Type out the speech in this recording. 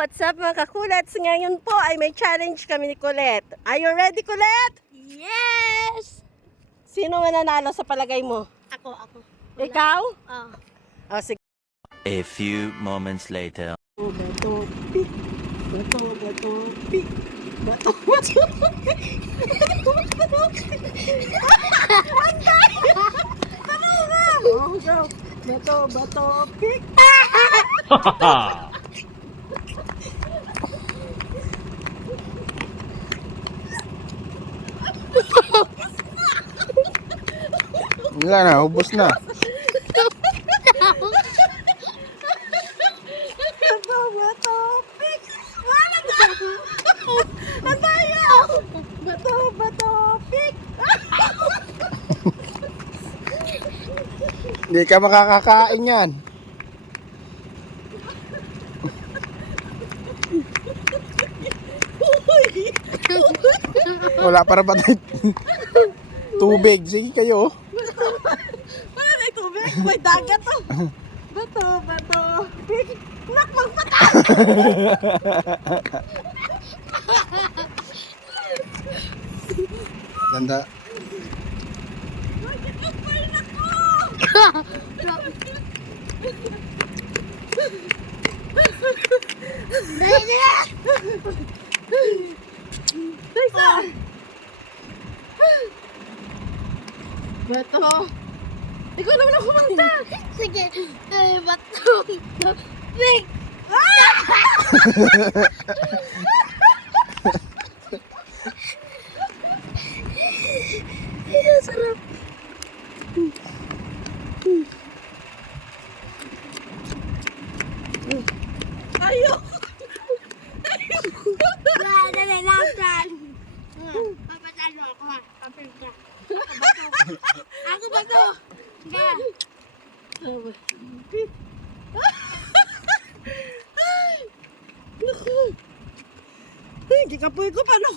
What's up mga kakulets? Ngayon po ay may challenge kami ni Colette. Are you ready, Colette? Yes! Sino mananalo sa palagay mo? Ako. Wala. Ikaw? Oh. Oh, sige. A few moments later. Bato, pik. Bato, pik. Bato, Bato, pik. Wala na, ubos na. Bato, pik. Ang daya! Bato, pik. Hindi ka makakakain yan. Wala para ba tayo tubig? Sige kayo. Wala na yung tubig. May dagat oh. Bato, pik. Nak, magpata! Ganda. Bato. Ikaw naman ako kumanta. Sige. Bato. Big. Sarap. Ayok. Dali lang. Papatalo ako ha. Kapil ka. Ako bato. Sige. Naku. Ay, kikapoy ko pa no.